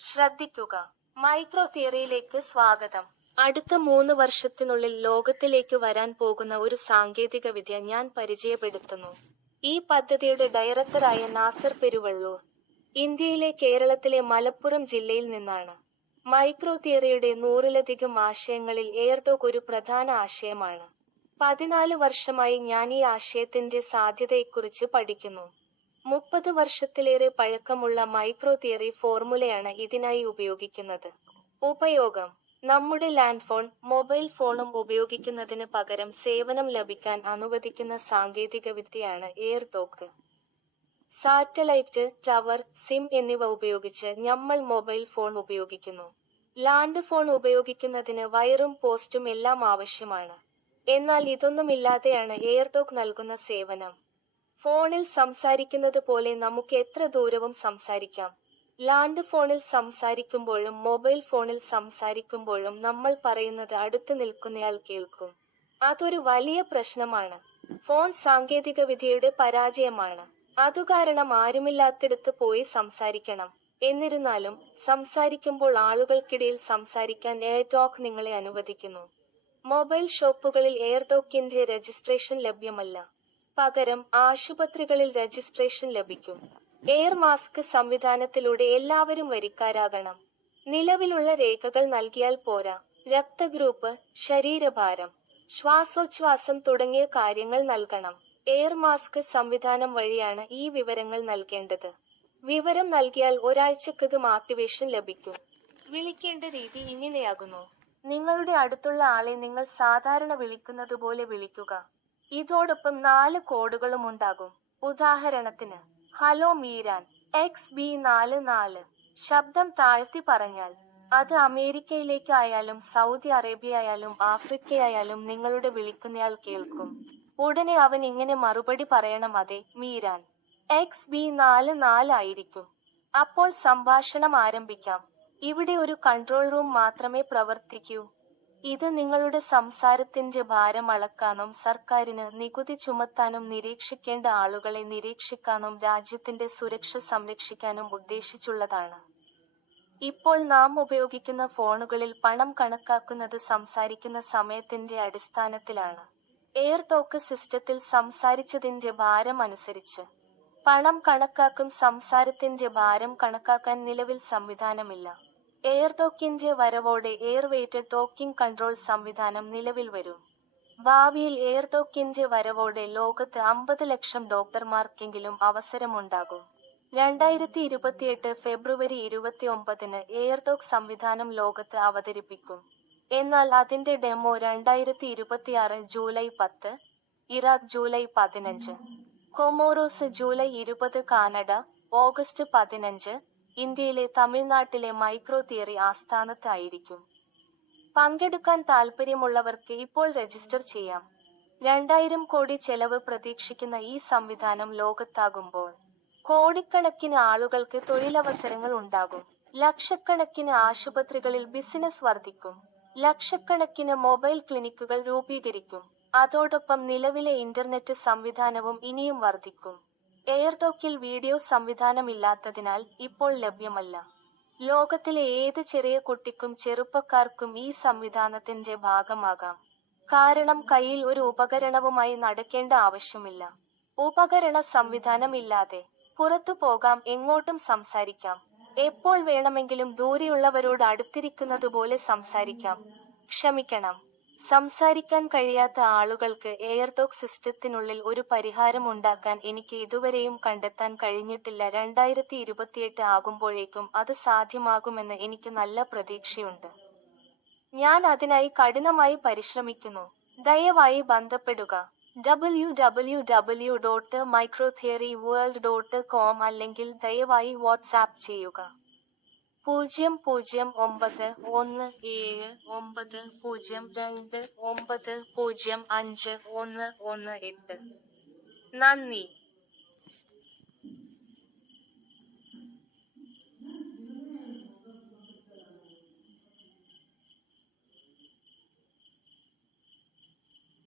ശ്രദ്ധിക്കുക. മൈക്രോ തിയറിയിലേക്ക് സ്വാഗതം. അടുത്ത മൂന്ന് വർഷത്തിനുള്ളിൽ ലോകത്തിലേക്ക് വരാൻ പോകുന്ന ഒരു സാങ്കേതിക വിദ്യ ഞാൻ പരിചയപ്പെടുത്തുന്നു. ഈ പദ്ധതിയുടെ ഡയറക്ടറായ നാസർ പെരുവള്ളൂർ. ഇന്ത്യയിലെ കേരളത്തിലെ മലപ്പുറം ജില്ലയിൽ നിന്നാണ്. മൈക്രോ തിയറിയുടെ നൂറിലധികം ആശയങ്ങളിൽ എയർടോക്ക് ഒരു പ്രധാന ആശയമാണ്. പതിനാല് വർഷമായി ഞാൻ ഈ ആശയത്തിന്റെ സാധ്യതയെക്കുറിച്ച് പഠിക്കുന്നു. മുപ്പത് വർഷത്തിലേറെ പഴക്കമുള്ള മൈക്രോ തിയറി ഫോർമുലയാണ് ഇതിനായി ഉപയോഗിക്കുന്നത്. ഉപയോഗം. നമ്മുടെ ലാൻഡ് ഫോൺ മൊബൈൽ ഫോണും ഉപയോഗിക്കുന്നതിന് പകരം സേവനം ലഭിക്കാൻ അനുവദിക്കുന്ന സാങ്കേതിക വിദ്യയാണ് air talk satellite tower SIM എന്നിവ ഉപയോഗിച്ച് നമ്മൾ മൊബൈൽ ഫോൺ ഉപയോഗിക്കുന്നു. ലാൻഡ് ഫോൺ ഉപയോഗിക്കുന്നതിന് വയറും പോസ്റ്റും എല്ലാം ആവശ്യമാണ്. എന്നാൽ ഇതൊന്നുമില്ലാതെയാണ് എയർ ടോക്ക് നൽകുന്ന സേവനം. ഫോണിൽ സംസാരിക്കുന്നത് പോലെ നമുക്ക് എത്ര ദൂരവും സംസാരിക്കാം. ലാൻഡ് ഫോണിൽ സംസാരിക്കുമ്പോഴും മൊബൈൽ ഫോണിൽ സംസാരിക്കുമ്പോഴും നമ്മൾ പറയുന്നത് അടുത്ത് നിൽക്കുന്നയാൾ കേൾക്കും. അതൊരു വലിയ പ്രശ്നമാണ്. ഫോൺ സാങ്കേതിക വിദ്യയുടെ പരാജയമാണ്. അതുകാരണം ആരുമില്ലാത്തിടത്ത് പോയി സംസാരിക്കണം. എന്നിരുന്നാലും സംസാരിക്കുമ്പോൾ ആളുകൾക്കിടയിൽ സംസാരിക്കാൻ എയർ എയർടോക്ക് നിങ്ങളെ അനുവദിക്കുന്നു. മൊബൈൽ ഷോപ്പുകളിൽ എയർ എയർടോക്കിന്റെ രജിസ്ട്രേഷൻ ലഭ്യമല്ല. പകരം ആശുപത്രികളിൽ രജിസ്ട്രേഷൻ ലഭിക്കും. എയർ മാസ്ക് സംവിധാനത്തിലൂടെ എല്ലാവരും വരിക്കാരാകണം. നിലവിലുള്ള രേഖകൾ നൽകിയാൽ പോരാ. രക്തഗ്രൂപ്പ് ശരീരഭാരം ശ്വാസോച്ഛ്വാസം തുടങ്ങിയ കാര്യങ്ങൾ നൽകണം. എയർ മാസ്ക് സംവിധാനം വഴിയാണ് ഈ വിവരങ്ങൾ നൽകേണ്ടത്. വിവരം നൽകിയാൽ ഒരാഴ്ചക്കകം ആക്ടിവേഷൻ ലഭിക്കും. വിളിക്കേണ്ട രീതി ഇങ്ങനെയാകുന്നു. നിങ്ങളുടെ അടുത്തുള്ള ആളെ നിങ്ങൾ സാധാരണ വിളിക്കുന്നത് പോലെ വിളിക്കുക. ഇതോടൊപ്പം നാല് കോഡുകളും ഉണ്ടാകും. ഉദാഹരണത്തിന് ഹലോ മീരാൻ എക്സ് ബി നാല് നാല് ശബ്ദം താഴ്ത്തി പറഞ്ഞാൽ അത് അമേരിക്കയിലേക്കായാലും സൗദി അറേബ്യ ആയാലും ആഫ്രിക്കയായാലും നിങ്ങളുടെ വിളിക്കുന്നയാൾ കേൾക്കും. ഉടനെ അവൻ ഇങ്ങനെ മറുപടി പറയണം അതെ മീരാൻ എക്സ് ബി നാല് നാലായിരിക്കും അപ്പോൾ സംഭാഷണം ആരംഭിക്കാം. ഇവിടെ ഒരു കൺട്രോൾ റൂം മാത്രമേ പ്രവർത്തിക്കൂ. ഇത് നിങ്ങളുടെ സംസാരത്തിന്റെ ഭാരം അളക്കാനും സർക്കാരിന് നികുതി ചുമത്താനും നിരീക്ഷിക്കേണ്ട ആളുകളെ നിരീക്ഷിക്കാനും രാജ്യത്തിന്റെ സുരക്ഷ സംരക്ഷിക്കാനും ഉദ്ദേശിച്ചുള്ളതാണ്. ഇപ്പോൾ നാം ഉപയോഗിക്കുന്ന ഫോണുകളിൽ പണം കണക്കാക്കുന്നത് സംസാരിക്കുന്ന സമയത്തിന്റെ അടിസ്ഥാനത്തിലാണ്. എയർ ടോക്ക് സിസ്റ്റത്തിൽ സംസാരിച്ചതിന്റെ ഭാരം അനുസരിച്ച്. പണം കണക്കാക്കും സംസാരത്തിന്റെ ഭാരം കണക്കാക്കാൻ നിലവിൽ സംവിധാനമില്ല. എയർ ടോക്കിന്റെ വരവോടെ എയർ വെയ്റ്റഡ് ടോക്കിംഗ് കൺട്രോൾ സംവിധാനം നിലവിൽ വരും. ഭാവിയിൽ എയർ ടോക്കിന്റെ വരവോടെ ലോകത്ത് അമ്പത് ലക്ഷം ഡോക്ടർമാർക്കെങ്കിലും അവസരമുണ്ടാകും. രണ്ടായിരത്തി ഇരുപത്തിയെട്ട് ഫെബ്രുവരി ഇരുപത്തി ഒമ്പതിന് ടോക്ക് സംവിധാനം ലോകത്ത് അവതരിപ്പിക്കും. എന്നാൽ അതിന്റെ ഡെമോ രണ്ടായിരത്തി ഇരുപത്തിയാറ് ജൂലൈ പത്ത് ഇറാഖ് ജൂലൈ പതിനഞ്ച് കൊമോറോസ് ജൂലൈ ഇരുപത് കാനഡ ഓഗസ്റ്റ് പതിനഞ്ച് ഇന്ത്യയിലെ തമിഴ്നാട്ടിലെ മൈക്രോ തിയറി ആസ്ഥാനത്തായിരിക്കും. പങ്കെടുക്കാൻ താൽപ്പര്യമുള്ളവർക്ക് ഇപ്പോൾ രജിസ്റ്റർ ചെയ്യാം. രണ്ടായിരം കോടി ചെലവ് പ്രതീക്ഷിക്കുന്ന ഈ സംവിധാനം ലോകത്താകുമ്പോൾ കോടിക്കണക്കിന് ആളുകൾക്ക് തൊഴിലവസരങ്ങൾ ഉണ്ടാകും. ലക്ഷക്കണക്കിന് ആശുപത്രികളിൽ ബിസിനസ് വർദ്ധിക്കും. ലക്ഷക്കണക്കിന് മൊബൈൽ ക്ലിനിക്കുകൾ രൂപീകരിക്കും. അതോടൊപ്പം നിലവിലെ ഇന്റർനെറ്റ് സംവിധാനവും ഇനിയും വർദ്ധിക്കും. എയർടോക്കിൽ വീഡിയോ സംവിധാനമില്ലാത്തതിനാൽ ഇപ്പോൾ ലഭ്യമല്ല. ലോകത്തിലെ ഏത് ചെറിയ കുട്ടിക്കും ചെറുപ്പക്കാർക്കും ഈ സംവിധാനത്തിന്റെ ഭാഗമാകാം. കാരണം കയ്യിൽ ഒരു ഉപകരണവുമായി നടക്കേണ്ട ആവശ്യമില്ല. ഉപകരണ സംവിധാനം ഇല്ലാതെ പുറത്തു പോകാം എങ്ങോട്ടും സംസാരിക്കാം. എപ്പോൾ വേണമെങ്കിലും ദൂരെയുള്ളവരോട് അടുത്തിരിക്കുന്നത് പോലെ സംസാരിക്കാം. ക്ഷമിക്കണം. സംസാരിക്കാൻ കഴിയാത്ത ആളുകൾക്ക് എയർടോക്ക് സിസ്റ്റത്തിനുള്ളിൽ ഒരു പരിഹാരം ഉണ്ടാക്കാൻ എനിക്ക് ഇതുവരെയും കണ്ടെത്താൻ കഴിഞ്ഞിട്ടില്ല. രണ്ടായിരത്തി ഇരുപത്തിയെട്ട് ആകുമ്പോഴേക്കും അത് സാധ്യമാകുമെന്ന് എനിക്ക് നല്ല പ്രതീക്ഷയുണ്ട്. ഞാൻ അതിനായി കഠിനമായി പരിശ്രമിക്കുന്നു. ദയവായി ബന്ധപ്പെടുക. W W W dot micro theory world dot com അല്ലെങ്കിൽ ദയവായി വാട്സാപ്പ് ചെയ്യുക. പൂജ്യം പൂജ്യം ഒമ്പത് ഒന്ന് ഏഴ് ഒമ്പത് പൂജ്യം രണ്ട് ഒമ്പത് പൂജ്യം അഞ്ച് ഒന്ന് ഒന്ന് എട്ട്. നന്ദി.